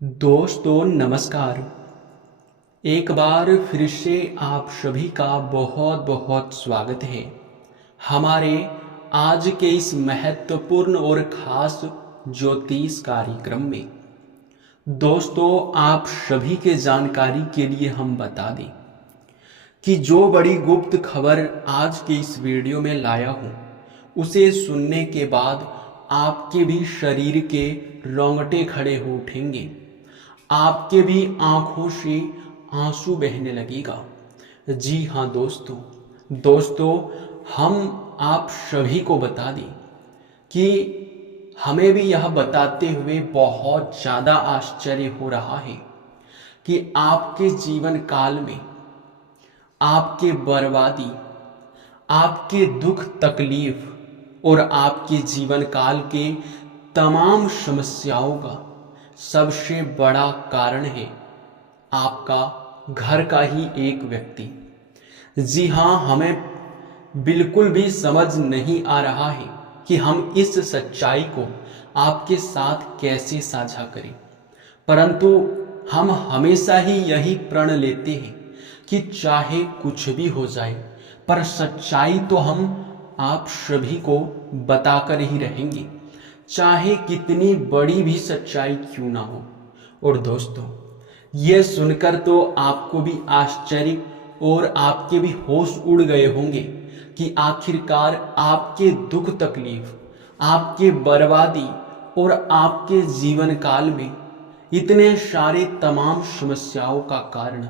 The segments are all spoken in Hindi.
दोस्तों नमस्कार। एक बार फिर से आप सभी का बहुत बहुत स्वागत है हमारे आज के इस महत्वपूर्ण और खास ज्योतिष कार्यक्रम में। दोस्तों आप सभी के जानकारी के लिए हम बता दें कि जो बड़ी गुप्त खबर आज के इस वीडियो में लाया हूँ उसे सुनने के बाद आपके भी शरीर के रोंगटे खड़े हो उठेंगे, आपके भी आंखों से आंसू बहने लगेगा। जी हाँ दोस्तों हम आप सभी को बता दें कि हमें भी यह बताते हुए बहुत ज़्यादा आश्चर्य हो रहा है कि आपके जीवन काल में आपके बर्बादी, आपके दुख तकलीफ और आपके जीवन काल के तमाम समस्याओं का सबसे बड़ा कारण है आपका घर का ही एक व्यक्ति। जी हाँ, हमें बिल्कुल भी समझ नहीं आ रहा है कि हम इस सच्चाई को आपके साथ कैसे साझा करें, परंतु हम हमेशा ही यही प्रण लेते हैं कि चाहे कुछ भी हो जाए पर सच्चाई तो हम आप सभी को बताकर ही रहेंगे, चाहे कितनी बड़ी भी सच्चाई क्यों ना हो। और दोस्तों ये सुनकर तो आपको भी आश्चर्य और आपके भी होश उड़ गए होंगे कि आखिरकार आपके दुख तकलीफ, आपके बर्बादी और आपके जीवन काल में इतने सारे तमाम समस्याओं का कारण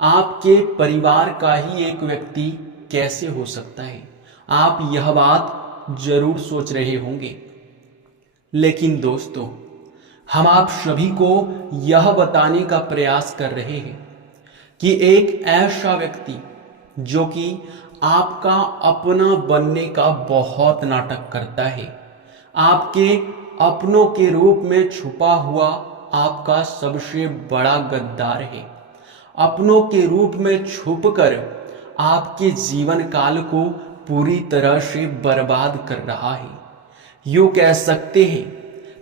आपके परिवार का ही एक व्यक्ति कैसे हो सकता है। आप यह बात जरूर सोच रहे होंगे, लेकिन दोस्तों हम आप सभी को यह बताने का प्रयास कर रहे हैं कि एक ऐसा व्यक्ति जो कि आपका अपना बनने का बहुत नाटक करता है, आपके अपनों के रूप में छुपा हुआ आपका सबसे बड़ा गद्दार है, अपनों के रूप में छुपकर आपके जीवन काल को पूरी तरह से बर्बाद कर रहा है। यूं कह सकते हैं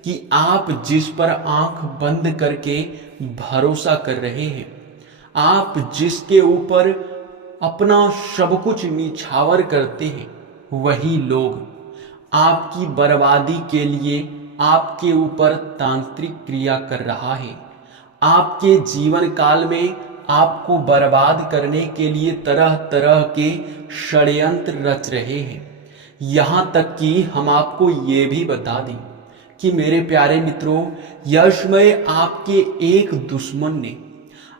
कि आप जिस पर आंख बंद करके भरोसा कर रहे हैं, आप जिसके ऊपर अपना सब कुछ निछावर करते हैं, वही लोग आपकी बर्बादी के लिए आपके ऊपर तांत्रिक क्रिया कर रहा है। आपके जीवन काल में आपको बर्बाद करने के लिए तरह तरह के षड्यंत्र रच रहे हैं। यहाँ तक कि हम आपको ये भी बता दें कि मेरे प्यारे मित्रों, यशमय आपके एक दुश्मन ने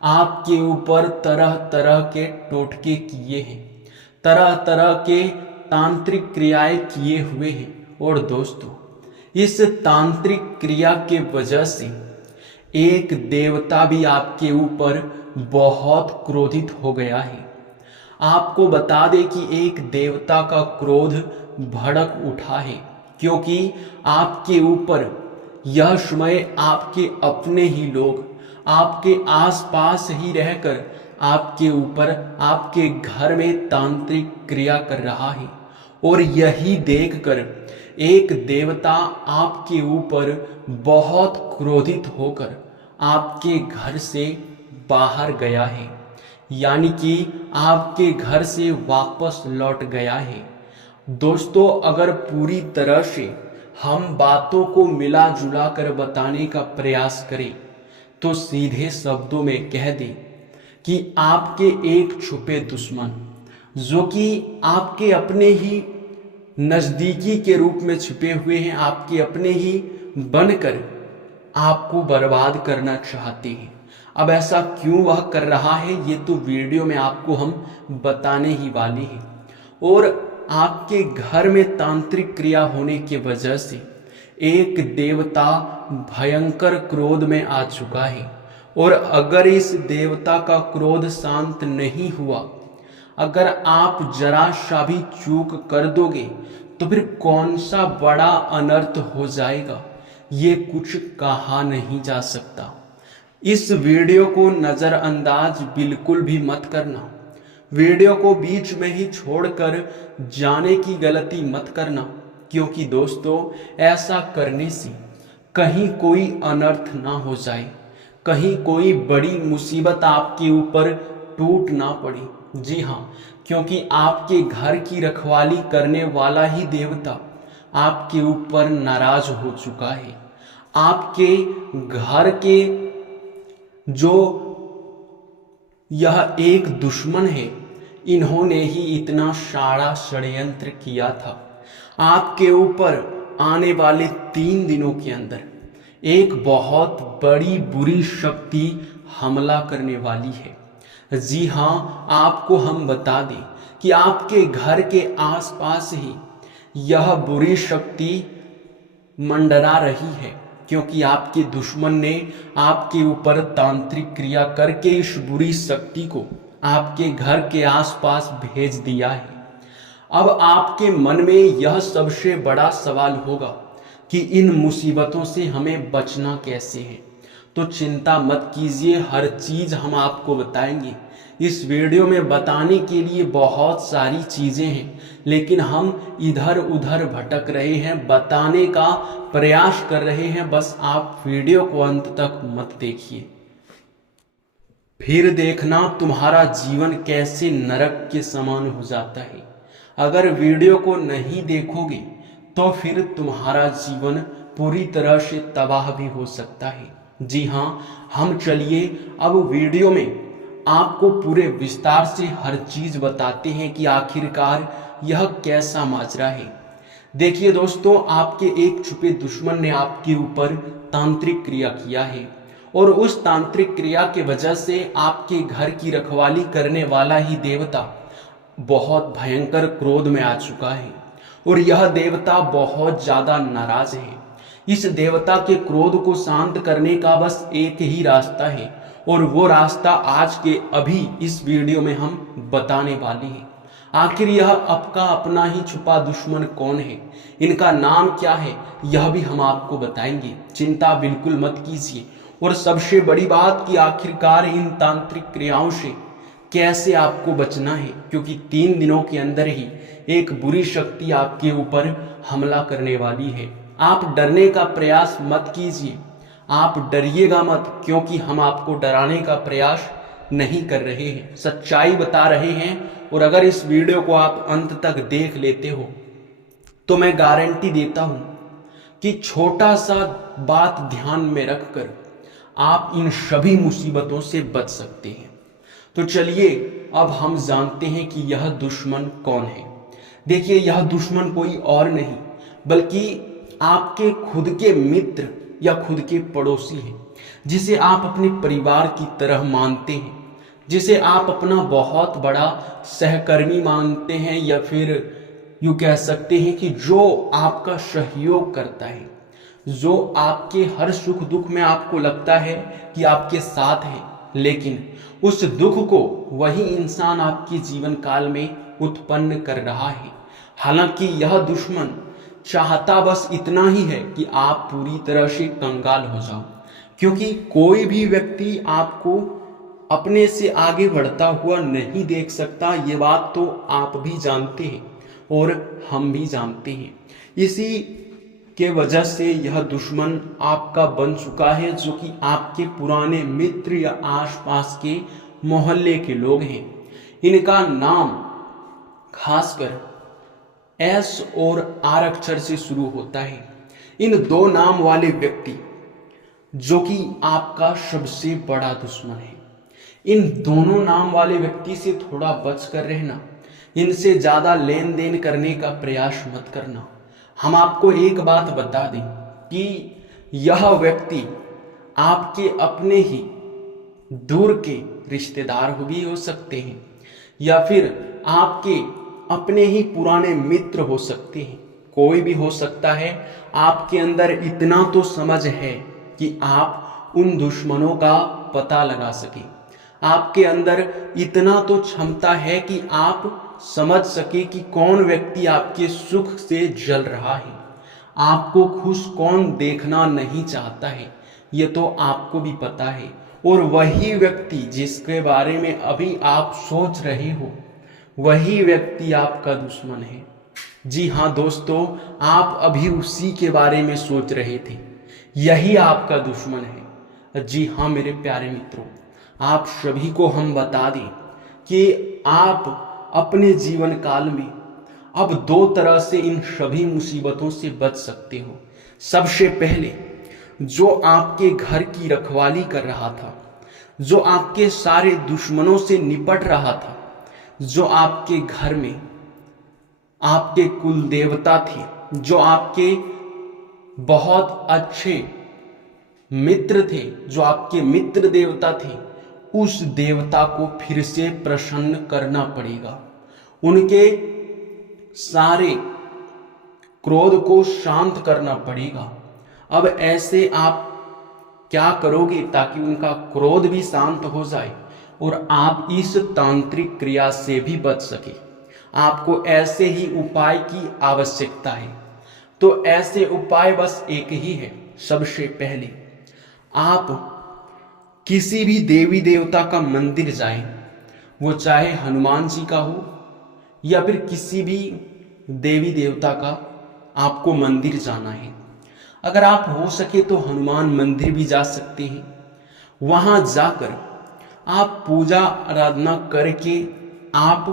आपके ऊपर तरह तरह के टोटके किए हैं, तरह तरह के तांत्रिक क्रियाएं किए हुए हैं। और दोस्तों इस तांत्रिक क्रिया के वजह से एक देवता भी आपके ऊपर बहुत क्रोधित हो गया है। आपको बता दें कि एक देवता का क्रोध भड़क उठा है, क्योंकि आपके ऊपर यह समय आपके अपने ही लोग आपके आसपास ही रहकर आपके ऊपर आपके घर में तांत्रिक क्रिया कर रहा है। और यही देखकर एक देवता आपके ऊपर बहुत क्रोधित होकर आपके घर से बाहर गया है, यानी कि आपके घर से वापस लौट गया है। दोस्तों अगर पूरी तरह से हम बातों को मिला जुला कर बताने का प्रयास करें तो सीधे शब्दों में कह दें कि आपके एक छुपे दुश्मन जो कि आपके अपने ही नजदीकी के रूप में छुपे हुए हैं, आपके अपने ही बनकर आपको बर्बाद करना चाहते हैं। अब ऐसा क्यों वह कर रहा है ये तो वीडियो में आपको हम बताने ही वाले हैं। और आपके घर में तांत्रिक क्रिया होने की वजह से एक देवता भयंकर क्रोध में आ चुका है। और अगर इस देवता का क्रोध शांत नहीं हुआ, अगर आप जरा सा भी चूक कर दोगे तो फिर कौन सा बड़ा अनर्थ हो जाएगा ये कुछ कहा नहीं जा सकता। इस वीडियो को नज़रअंदाज बिल्कुल भी मत करना, वीडियो को बीच में ही छोड़कर जाने की गलती मत करना, क्योंकि दोस्तों ऐसा करने से कहीं कोई अनर्थ ना हो जाए, कहीं कोई बड़ी मुसीबत आपके ऊपर टूट ना पड़ी। जी हाँ, क्योंकि आपके घर की रखवाली करने वाला ही देवता आपके ऊपर नाराज हो चुका है। आपके घर के जो यह एक दुश्मन है, इन्होंने ही इतना सारा षड्यंत्र किया था। आपके ऊपर आने वाले 3 दिनों के अंदर एक बहुत बड़ी बुरी शक्ति हमला करने वाली है। जी हाँ, आपको हम बता दें कि आपके घर के आसपास ही यह बुरी शक्ति मंडरा रही है, क्योंकि आपके दुश्मन ने आपके ऊपर तांत्रिक क्रिया करके इस बुरी शक्ति को आपके घर के आसपास भेज दिया है। अब आपके मन में यह सबसे बड़ा सवाल होगा कि इन मुसीबतों से हमें बचना कैसे है। तो चिंता मत कीजिए, हर चीज हम आपको बताएंगे। इस वीडियो में बताने के लिए बहुत सारी चीजें हैं, लेकिन हम इधर उधर भटक रहे हैं, बताने का प्रयास कर रहे हैं। बस आप वीडियो को अंत तक मत देखिए, फिर देखना तुम्हारा जीवन कैसे नरक के समान हो जाता है। अगर वीडियो को नहीं देखोगे तो फिर तुम्हारा जीवन पूरी तरह से तबाह भी हो सकता है। जी हाँ, हम चलिए अब वीडियो में आपको पूरे विस्तार से हर चीज बताते हैं कि आखिरकार यह कैसा माजरा है। देखिए दोस्तों, आपके एक छुपे दुश्मन ने आपके ऊपर तांत्रिक क्रिया किया है, और उस तांत्रिक क्रिया के वजह से आपके घर की रखवाली करने वाला ही देवता बहुत भयंकर क्रोध में आ चुका है, और यह देवता बहुत ज्यादा नाराज है। इस देवता के क्रोध को शांत करने का बस एक ही रास्ता है, और वो रास्ता आज के अभी इस वीडियो में हम बताने वाले हैं। आखिर यह आपका अपना ही छुपा दुश्मन कौन है, इनका नाम क्या है, यह भी हम आपको बताएंगे। चिंता बिल्कुल मत कीजिए। और सबसे बड़ी बात कि आखिरकार इन तांत्रिक क्रियाओं से कैसे आपको बचना है, क्योंकि 3 दिनों के अंदर ही एक बुरी शक्ति आपके ऊपर हमला करने वाली है। आप डरने का प्रयास मत कीजिए, आप डरिएगा मत, क्योंकि हम आपको डराने का प्रयास नहीं कर रहे हैं, सच्चाई बता रहे हैं। और अगर इस वीडियो को आप अंत तक देख लेते हो तो मैं गारंटी देता हूं कि छोटा सा बात ध्यान में रखकर आप इन सभी मुसीबतों से बच सकते हैं। तो चलिए अब हम जानते हैं कि यह दुश्मन कौन है। देखिए, यह दुश्मन कोई और नहीं बल्कि आपके खुद के मित्र या खुद के पड़ोसी हैं, जिसे आप अपने परिवार की तरह मानते हैं, जिसे आप अपना बहुत बड़ा सहकर्मी मानते हैं, या फिर यूं कह सकते हैं कि जो आपका सहयोग करता है, जो आपके हर सुख दुख में आपको लगता है कि आपके साथ है, लेकिन उस दुख को वही इंसान आपके जीवन काल में उत्पन्न कर रहा है। हालांकि यह दुश्मन चाहता बस इतना ही है कि आप पूरी तरह से कंगाल हो जाओ, क्योंकि कोई भी व्यक्ति आपको अपने से आगे बढ़ता हुआ नहीं देख सकता। ये बात तो आप भी जानते हैं और हम भी जानते हैं। इसी के वजह से यह दुश्मन आपका बन चुका है, जो कि आपके पुराने मित्र या आसपास के मोहल्ले के लोग हैं। इनका नाम खासकर एस और आर अक्षर से शुरू होता है। इन 2 नाम वाले व्यक्ति जो कि आपका सबसे बड़ा दुश्मन है, इन दोनों नाम वाले व्यक्ति से थोड़ा बच कर रहना, इनसे ज्यादा लेन देन करने का प्रयास मत करना। हम आपको एक बात बता दें कि यह व्यक्ति आपके अपने ही दूर के रिश्तेदार भी हो सकते हैं, या फिर आपके अपने ही पुराने मित्र हो सकते हैं, कोई भी हो सकता है। आपके अंदर इतना तो समझ है कि आप उन दुश्मनों का पता लगा सकें। आपके अंदर इतना तो क्षमता है कि आप समझ सके कि कौन व्यक्ति आपके सुख से जल रहा है, आपको खुश कौन देखना नहीं चाहता है, ये तो आपको भी पता है। और वही व्यक्ति जिसके बारे में अभी आप सोच रहे हो, वही व्यक्ति आपका दुश्मन है। जी हाँ दोस्तों, आप अभी उसी के बारे में सोच रहे थे, यही आपका दुश्मन है। जी हाँ मेरे प्यारे मित्रों, आप सभी को हम बता दें कि आप अपने जीवन काल में अब दो तरह से इन सभी मुसीबतों से बच सकते हो। सबसे पहले, जो आपके घर की रखवाली कर रहा था, जो आपके सारे दुश्मनों से निपट रहा था, जो आपके घर में आपके कुल देवता थे, जो आपके बहुत अच्छे मित्र थे, जो आपके मित्र देवता थे, उस देवता को फिर से प्रसन्न करना पड़ेगा। उनके सारे क्रोध को शांत करना पड़ेगा। अब ऐसे आप क्या करोगे ताकि उनका क्रोध भी शांत हो जाए और आप इस तांत्रिक क्रिया से भी बच सके? आपको ऐसे ही उपाय की आवश्यकता है। तो ऐसे उपाय बस एक ही है। सबसे पहले आप किसी भी देवी देवता का मंदिर जाएं, वो चाहे हनुमान जी का हो या फिर किसी भी देवी देवता का आपको मंदिर जाना है। अगर आप हो सके तो हनुमान मंदिर भी जा सकते हैं। वहां जाकर आप पूजा आराधना करके आप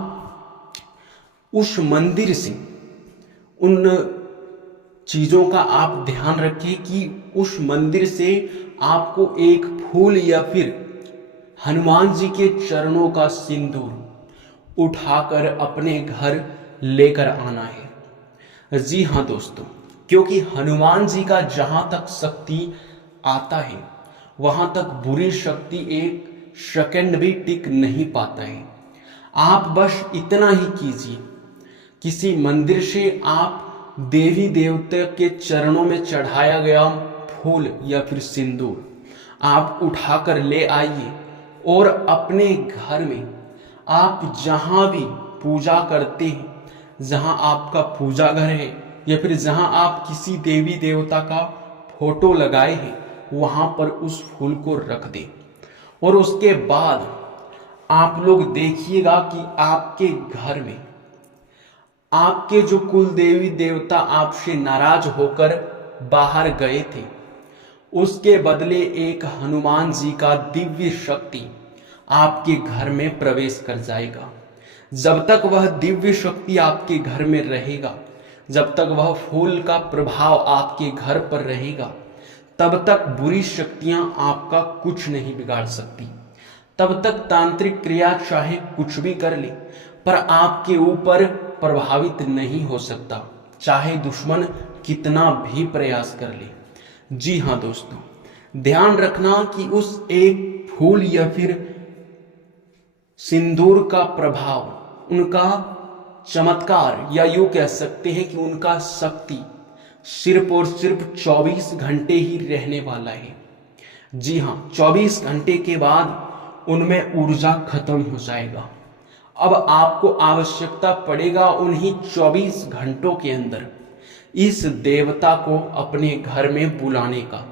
उस मंदिर से उन चीजों का आप ध्यान रखें कि उस मंदिर से आपको एक फूल या फिर हनुमान जी के चरणों का सिंदूर उठाकर अपने घर लेकर आना है। जी हाँ दोस्तों, क्योंकि हनुमान जी का जहां तक शक्ति आता है वहां तक बुरी शक्ति एक सेकंड भी टिक नहीं पाता है। आप बस इतना ही कीजिए, किसी मंदिर से आप देवी देवता के चरणों में चढ़ाया गया फूल या फिर सिंदूर आप उठाकर ले आइए और अपने घर में आप जहां भी पूजा करते हैं, जहां आपका पूजा घर है या फिर जहां आप किसी देवी देवता का फोटो लगाए हैं, वहां पर उस फूल को रख दें। और उसके बाद आप लोग देखिएगा कि आपके घर में आपके जो कुल देवी देवता आपसे नाराज होकर बाहर गए थे, उसके बदले एक हनुमान जी का दिव्य शक्ति आपके घर में प्रवेश कर जाएगा। जब तक वह दिव्य शक्ति आपके घर में रहेगा, जब तक वह फूल का प्रभाव आपके घर पर रहेगा, तब तक बुरी शक्तियां आपका कुछ नहीं बिगाड़ सकती। तब तक तांत्रिक क्रिया चाहे कुछ भी कर ले, पर आपके ऊपर प्रभावित नहीं हो सकता, चाहे दुश्मन कितना भी प्रयास कर ले। जी हाँ दोस्तों, ध्यान रखना कि उस एक फूल या फिर सिंदूर का प्रभाव, उनका चमत्कार, या यूं कह सकते हैं कि उनका शक्ति सिर्फ और सिर्फ 24 घंटे ही रहने वाला है। जी हाँ, 24 घंटे के बाद उनमें ऊर्जा खत्म हो जाएगा। अब आपको आवश्यकता पड़ेगा उन्हीं 24 घंटों के अंदर इस देवता को अपने घर में बुलाने का,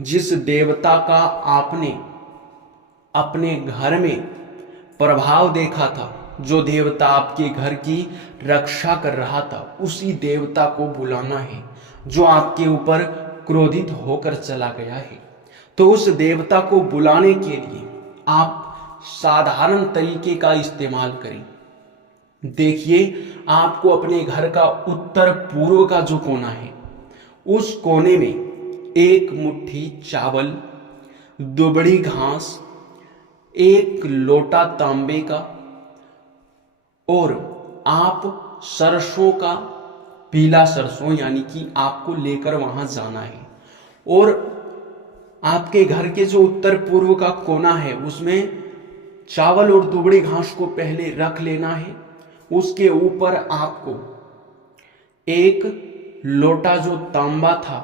जिस देवता का आपने अपने घर में प्रभाव देखा था, जो देवता आपके घर की रक्षा कर रहा था, उसी देवता को बुलाना है जो आपके ऊपर क्रोधित होकर चला गया है। तो उस देवता को बुलाने के लिए आप साधारण तरीके का इस्तेमाल करें। देखिए, आपको अपने घर का उत्तर पूर्व का जो कोना है, उस कोने में एक मुट्ठी चावल, दुबड़ी घास, एक लोटा तांबे का, और आप सरसों का, पीला सरसों यानी कि आपको लेकर वहां जाना है। और आपके घर के जो उत्तर पूर्व का कोना है, उसमें चावल और दुबड़ी घास को पहले रख लेना है। उसके ऊपर आपको एक लोटा जो तांबा था,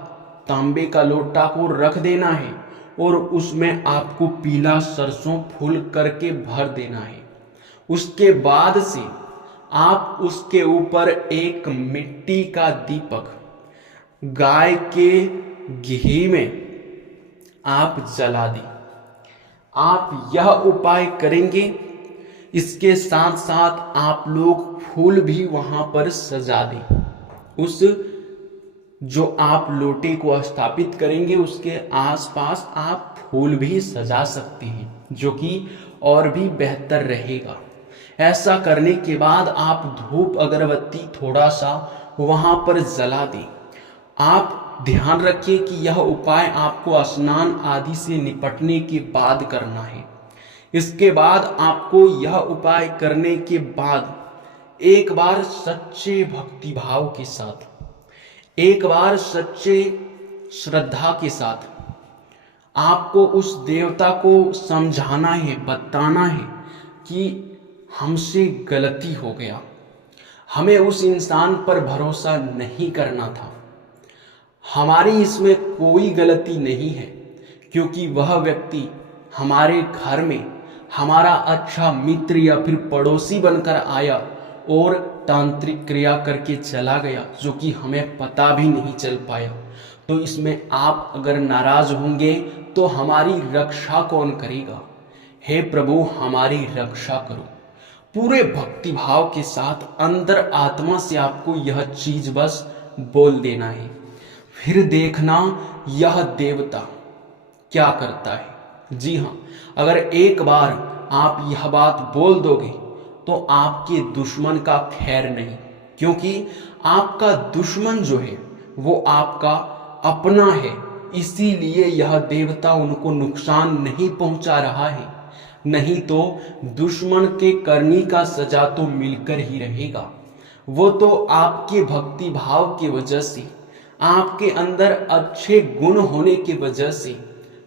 तांबे का लोटा को रख देना है और उसमें आपको पीला सरसों फूल करके भर देना है। उसके बाद से आप उसके ऊपर एक मिट्टी का दीपक गाय के घी में आप जला दें। आप यह उपाय करेंगे, इसके साथ साथ आप लोग फूल भी वहां पर सजा दें। उस जो आप लोटे को स्थापित करेंगे उसके आसपास आप फूल भी सजा सकते हैं, जो कि और भी बेहतर रहेगा। ऐसा करने के बाद आप धूप अगरबत्ती थोड़ा सा वहां पर जला दें। आप ध्यान रखिए कि यह उपाय आपको स्नान आदि से निपटने के बाद करना है। इसके बाद आपको यह उपाय करने के बाद एक बार सच्चे भक्ति भाव के साथ, एक बार सच्चे श्रद्धा के साथ आपको उस देवता को समझाना है, बताना है कि हमसे गलती हो गया, हमें उस इंसान पर भरोसा नहीं करना था, हमारी इसमें कोई गलती नहीं है, क्योंकि वह व्यक्ति हमारे घर में हमारा अच्छा मित्र या फिर पड़ोसी बनकर आया और तांत्रिक क्रिया करके चला गया, जो कि हमें पता भी नहीं चल पाया। तो इसमें आप अगर नाराज होंगे तो हमारी रक्षा कौन करेगा? हे प्रभु, हमारी रक्षा करो। पूरे भक्ति भाव के साथ अंदर आत्मा से आपको यह चीज बस बोल देना है। फिर देखना यह देवता क्या करता है। जी हाँ, अगर एक बार आप यह बात बोल दोगे तो आपके दुश्मन का खैर नहीं, क्योंकि आपका दुश्मन जो है वो आपका अपना है, इसीलिए यह देवता उनको नुकसान नहीं पहुंचा रहा है। नहीं तो दुश्मन के करनी का सजा तो मिलकर ही रहेगा। वो तो आपके भक्ति भाव की वजह से, आपके अंदर अच्छे गुण होने की वजह से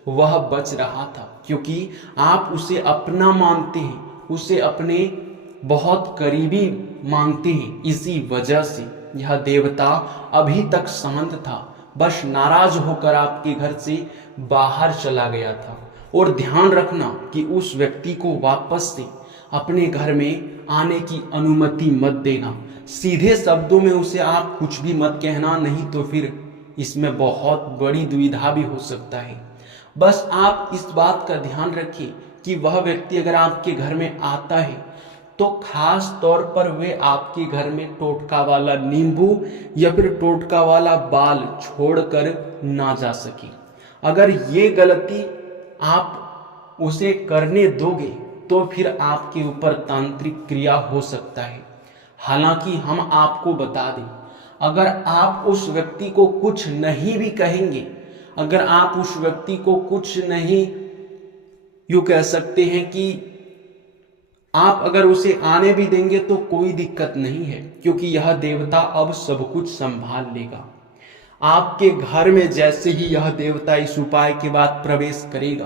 वह बच रहा था, क्योंकि आप उसे अपना मानते हैं, उसे अपने बहुत करीबी मानते हैं। इसी वजह से यह देवता अभी तक शांत था, बस नाराज होकर आपके घर से बाहर चला गया था। और ध्यान रखना कि उस व्यक्ति को वापस से अपने घर में आने की अनुमति मत देना। सीधे शब्दों में उसे आप कुछ भी मत कहना, नहीं तो फिर इसमें बहुत बड़ी दुविधा भी हो सकता है। बस आप इस बात का ध्यान रखिए कि वह व्यक्ति अगर आपके घर में आता है तो खास तौर पर वे आपके घर में टोटका वाला नींबू या फिर टोटका वाला बाल छोड़कर ना जा सके। अगर ये गलती आप उसे करने दोगे तो फिर आपके ऊपर तांत्रिक क्रिया हो सकता है। हालांकि हम आपको बता दें, अगर आप उस व्यक्ति को कुछ नहीं भी कहेंगे, अगर आप उस व्यक्ति को कुछ नहीं, यूं कह सकते हैं कि आप अगर उसे आने भी देंगे तो कोई दिक्कत नहीं है, क्योंकि यह देवता अब सब कुछ संभाल लेगा। आपके घर में जैसे ही यह देवता इस उपाय के बाद प्रवेश करेगा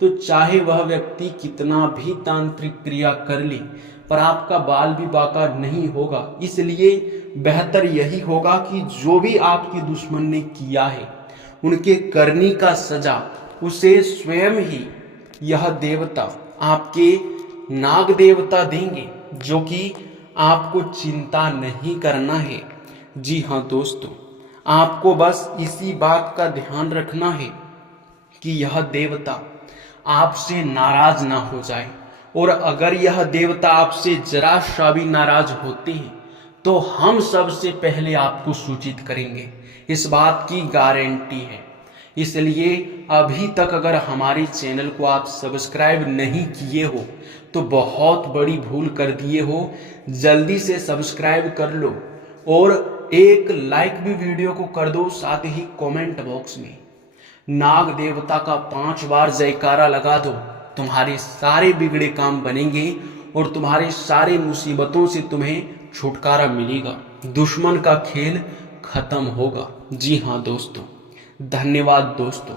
तो चाहे वह व्यक्ति कितना भी तांत्रिक क्रिया कर ले, पर आपका बाल भी बाका नहीं होगा। इसलिए बेहतर यही होगा कि जो भी आपके दुश्मन ने किया है उनके करनी का सजा उसे स्वयं ही यह देवता, आपके नाग देवता देंगे, जो कि आपको चिंता नहीं करना है। जी हाँ दोस्तों, आपको बस इसी बात का ध्यान रखना है कि यह देवता आपसे नाराज ना हो जाए, और अगर यह देवता आपसे जरा सा भी नाराज होते हैं तो हम सबसे पहले आपको सूचित करेंगे, इस बात की गारंटी है। इसलिए अभी तक अगर हमारे चैनल को आप सब्सक्राइब नहीं किए हो तो बहुत बड़ी भूल कर दिए हो। जल्दी से सब्सक्राइब कर लो और एक लाइक भी वीडियो को कर दो। साथ ही कमेंट बॉक्स में नाग देवता का 5 बार जयकारा लगा दो। तुम्हारे सारे बिगड़े काम बनेंगे और तुम्हारे सारे मुसीबतों से तुम्हें छुटकारा मिलेगा। दुश्मन का खेल खत्म होगा। जी हाँ दोस्तों, धन्यवाद दोस्तों।